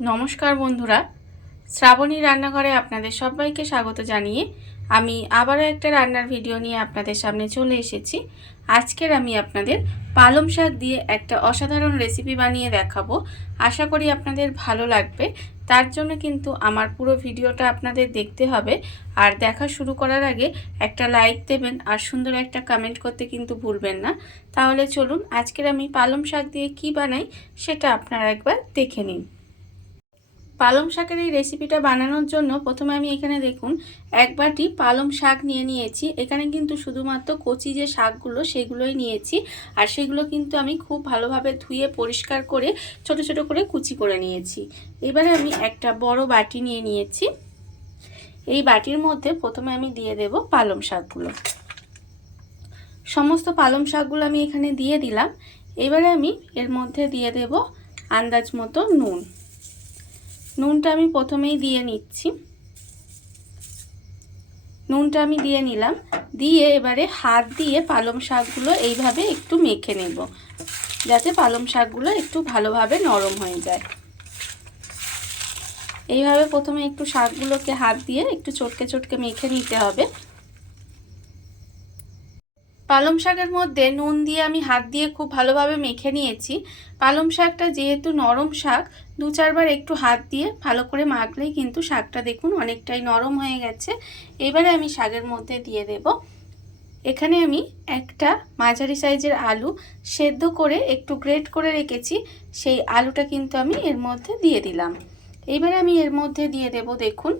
নমস্কার বন্ধুরা। শ্রাবণী রান্নাঘরে আপনাদের সবাইকে স্বাগত জানিয়ে আমি আবারও একটা রান্নার ভিডিও নিয়ে আপনাদের সামনে চলে এসেছি। আজকের আমি আপনাদের পালং শাক দিয়ে একটা অসাধারণ রেসিপি বানিয়ে দেখাবো। আশা করি আপনাদের ভালো লাগবে। তার জন্য কিন্তু আমার পুরো ভিডিওটা আপনাদের দেখতে হবে। আর দেখা শুরু করার আগে একটা লাইক দেবেন আর সুন্দর একটা কমেন্ট করতে কিন্তু ভুলবেন না। তাহলে চলুন আজকের আমি পালং শাক দিয়ে কি বানাই সেটা আপনারা একবার দেখে নিন। পালং শাকের এই রেসিপিটা বানানোর জন্য প্রথমে আমি এখানে দেখুন, এক বাটি পালং শাক নিয়ে নিয়েছি। এখানে কিন্তু শুধুমাত্র কচি যে শাকগুলো, সেগুলোই নিয়েছি। আর সেগুলো কিন্তু আমি খুব ভালোভাবে ধুয়ে পরিষ্কার করে, ছোট ছোট করে কুচি করে নিয়েছি। এবারে আমি একটা বড় বাটি নিয়ে নিয়েছি। এই বাটির মধ্যে প্রথমে আমি দিয়ে দেব পালং শাকগুলো। সমস্ত পালং শাকগুলো আমি এখানে দিয়ে দিলাম। এবারে আমি এর মধ্যে দিয়ে দেব আন্দাজ মতো নুন। নুনটা আমি প্রথমেই দিয়ে নিচ্ছি। নুনটা আমি দিয়ে নিলাম। দিয়ে এবারে হাত দিয়ে পালং শাকগুলো এইভাবে একটু মেখে নেব। যাতে পালং শাকগুলো একটু ভালোভাবে নরম হয়ে যায়। এইভাবে প্রথমে একটু শাকগুলোকে হাত দিয়ে একটু চটকে চটকে মেখে নিতে হবে। পালং শাকের মধ্যে নুন দিয়ে আমি হাত দিয়ে খুব ভালোভাবে মেখে নিয়েছি। পালং শাকটা যেহেতু নরম শাক, দু চারবার একটু হাত দিয়ে ভালো করে মাখলেই কিন্তু শাকটা দেখুন অনেকটাই নরম হয়ে গেছে। এবারে আমি শাকের মধ্যে দিয়ে দেব। এখানে আমি একটা মাঝারি সাইজের আলু সেদ্ধ করে একটু গ্রেট করে রেখেছি, সেই আলুটা কিন্তু আমি এর মধ্যে দিয়ে দিলাম। এবারে আমি এর মধ্যে দিয়ে দেব, দেখুন।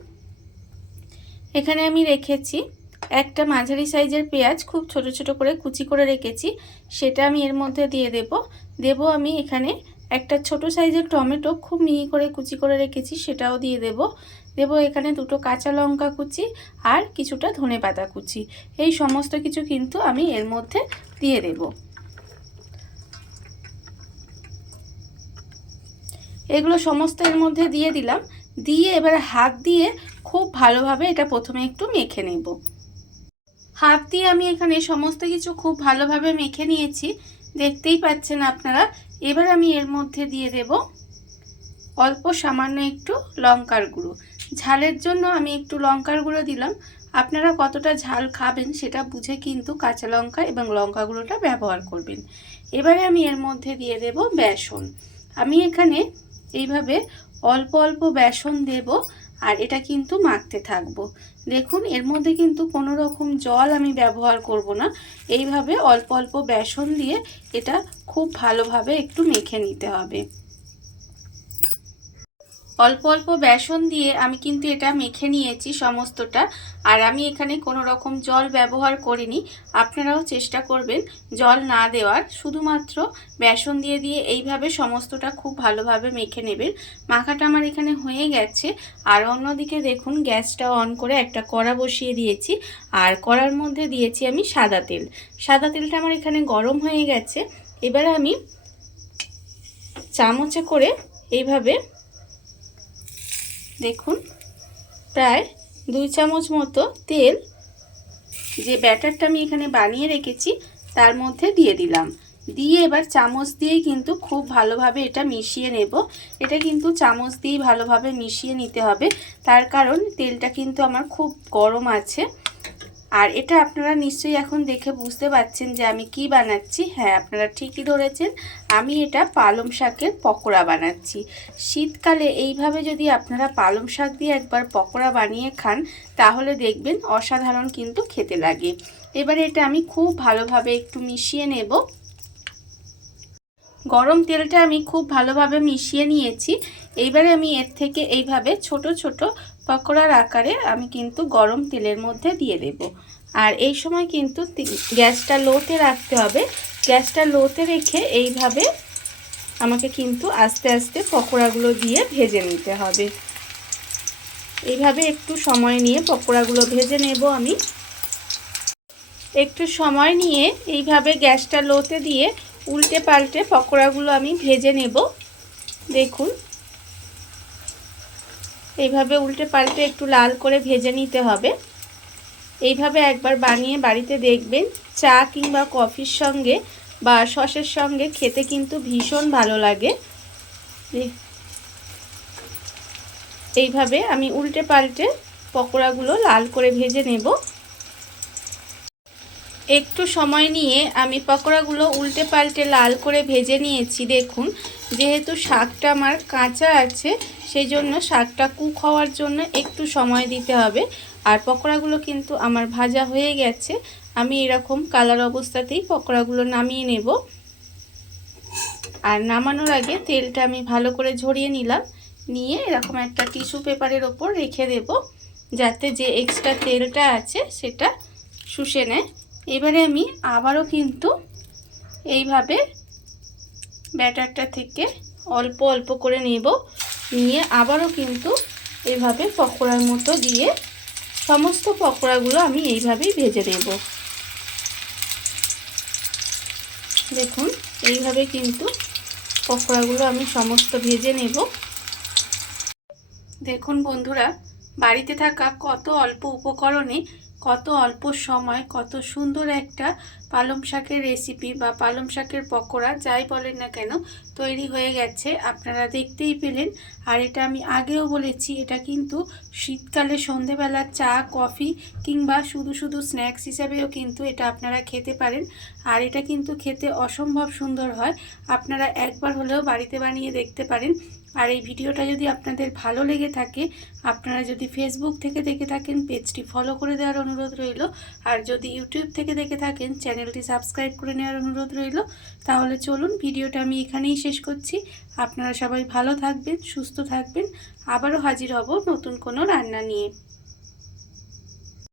এখানে আমি রেখেছি একটা মাঝারি সাইজের পেঁয়াজ খুব ছোট ছোট করে কুচি করে রেখেছি, সেটা আমি এর মধ্যে দিয়ে দেব। দেব আমি এখানে একটা ছোট সাইজের টমেটো খুব মিহি করে কুচি করে রেখেছি, সেটাও দিয়ে দেব। দেব এখানে দুটো কাঁচা লঙ্কা কুচি আর কিছুটা ধনে পাতা কুচি। এই সমস্ত কিছু কিন্তু আমি এর মধ্যে দিয়ে দেব। এগুলো সমস্ত এর মধ্যে দিয়ে দিলাম। দিয়ে এবার হাত দিয়ে খুব ভালোভাবে এটা প্রথমে একটু মেখে নেব। হাত দিয়ে আমি এখানে সমস্ত কিছু খুব ভালোভাবে মেখে নিয়েছি। দেখতেই পাচ্ছেন আপনারা। এবার আমি এর মধ্যে দিয়ে দেব অল্প সামান্য একটু লঙ্কার গুঁড়ো। ঝালের জন্য আমি একটু লঙ্কার গুঁড়ো দিলাম। আপনারা কতটা ঝাল খাবেন সেটা বুঝে কিন্তু কাঁচা লঙ্কা এবং লঙ্কা গুঁড়োটা ব্যবহার করবেন। এবারে আমি এর মধ্যে দিয়ে দেব বেসন। আমি এখানে এইভাবে অল্প অল্প বেসন দেব। আর এটা কিন্তু মাখতে থাকব। দেখুন, এর মধ্যে কিন্তু কোনো রকম জল আমি ব্যবহার করব না। এইভাবে অল্প অল্প বেসন দিয়ে এটা খুব ভালোভাবে একটু মেখে নিতে হবে। অল্প অল্প বেসন দিয়ে আমি কিন্তু এটা মেখে নিয়েছি সমস্তটা। আর আমি এখানে কোনো রকম জল ব্যবহার করিনি। আপনারাও চেষ্টা করবেন জল না দেওয়ার। শুধুমাত্র বেসন দিয়ে দিয়ে এইভাবে সমস্তটা খুব ভালোভাবে মেখে নেবেন। মাখাটা আমার এখানে হয়ে গেছে। আর অন্যদিকে দেখুন, গ্যাসটা অন করে একটা কড়া বসিয়ে দিয়েছি। আর কড়ার মধ্যে দিয়েছি আমি সাদা তেল। সাদা তেলটা আমার এখানে গরম হয়ে গেছে। এবার আমি চামচে করে এইভাবে দেখুন, প্রায় দুই চামচ মতো তেল যে ব্যাটারটা আমি এখানে বানিয়ে রেখেছি, তার মধ্যে দিয়ে দিলাম। দিয়ে এবার চামচ দিয়েই কিন্তু খুব ভালোভাবে এটা মিশিয়ে নেব। এটা কিন্তু চামচ দিয়েই ভালোভাবে মিশিয়ে নিতে হবে। তার কারণ তেলটা কিন্তু আমার খুব গরম আছে। আর এটা আপনারা নিশ্চয়ই এখন দেখে বুঝতে পারছেন যে আমি কি বানাচ্ছি। হ্যাঁ আপনারা ঠিকই ধরেছেন, আমি এটা পালং শাকের পকোড়া বানাচ্ছি। শীতকালে এইভাবে যদি আপনারা পালং শাক দিয়ে একবার পকোড়া বানিয়ে খান, তাহলে দেখবেন অসাধারণ কিন্তু খেতে লাগে। এবারে এটা আমি খুব ভালোভাবে একটু মিশিয়ে নেব। গরম তেলটা আমি খুব ভালোভাবে মিশিয়ে নিয়েছি। এইবারে আমি এর থেকে এইভাবে ছোট ছোট পকোড়ার আকারে আমি কিন্তু গরম তেলের মধ্যে দিয়ে দেব। আর এই সময় কিন্তু গ্যাসটা লোতে রাখতে হবে। গ্যাসটা লোতে রেখে এইভাবে আমাকে কিন্তু আস্তে আস্তে পকোড়াগুলো দিয়ে ভেজে নিতে হবে। এইভাবে একটু সময় নিয়ে পকোড়াগুলো ভেজে নেব আমি। একটু সময় নিয়ে এইভাবে গ্যাসটা লোতে দিয়ে উল্টে পাল্টে পকোড়াগুলো আমি ভেজে নেব। দেখুন। এইভাবে উল্টে পাল্টে একটু লাল করে ভেজে নিতে হবে। এইভাবে একবার বানিয়ে বাড়িতে দেখবেন চা কিংবা কফির সঙ্গে বা সসের সঙ্গে খেতে কিন্তু ভীষণ ভালো লাগে। এইভাবে আমি উল্টে পাল্টে পকোড়াগুলো লাল করে ভেজে নেব। একটু সময় নিয়ে আমি পকোড়াগুলো উল্টে পাল্টে লাল করে ভেজে নিয়েছি, দেখুন। যেহেতু শাকটা আমার কাঁচা আছে সেই জন্য শাকটা কুক হওয়ার জন্য একটু সময় দিতে হবে। আর পকোড়াগুলো কিন্তু আমার ভাজা হয়ে গেছে। আমি এরকম কালার অবস্থাতেই পকোড়াগুলো নামিয়ে নেব। আর নামানোর আগে তেলটা আমি ভালো করে ঝরিয়ে নিলাম। নিয়ে এরকম একটা টিস্যু পেপারের ওপর রেখে দেব, যাতে যে এক্সট্রা তেলটা আছে সেটা শুষে নেয়। এবারে আমি আবারও কিন্তু এইভাবে ব্যাটারটা থেকে অল্প অল্প করে নেব। নিয়ে আবারও কিন্তু এইভাবে পকোড়ার মতো দিয়ে সমস্ত পকোড়াগুলো আমি এইভাবেই ভেজে নেব। দেখুন, এইভাবে কিন্তু পকোড়াগুলো আমি সমস্ত ভেজে নেব। দেখুন বন্ধুরা, বাড়িতে থাকা কত অল্প উপকরণে কত অল্প সময়, কত সুন্দর একটা পালং শাকের রেসিপি বা পালং শাকের পকোড়া, যাই বলেন না কেন, তৈরি হয়ে গেছে। আপনারা দেখতেই পেলেন। আর এটা আমি আগেও বলেছি, এটা কিন্তু শীতকালে সন্ধেবেলা চা, কফি কিংবা শুধু শুধু স্ন্যাক্স হিসাবেও কিন্তু এটা আপনারা খেতে পারেন। আর এটা কিন্তু খেতে অসম্ভব সুন্দর হয়। আপনারা একবার হলেও বাড়িতে বানিয়ে দেখতে পারেন। আর এই ভিডিওটা যদি আপনাদের ভালো লেগে থাকে, আপনারা যদি ফেসবুক থেকে দেখে থাকেন, পেজটি ফলো করে দেওয়ার অনুরোধ রইল। আর যদি ইউটিউব থেকে দেখে থাকেন, চ্যানেলটি সাবস্ক্রাইব করে নেওয়ার অনুরোধ রইল। তাহলে চলুন, ভিডিওটা আমি এখানেই শেষ করছি। আপনারা সবাই ভালো থাকবেন, সুস্থ থাকবেন। আবারও হাজির হব নতুন কোনো রান্না নিয়ে।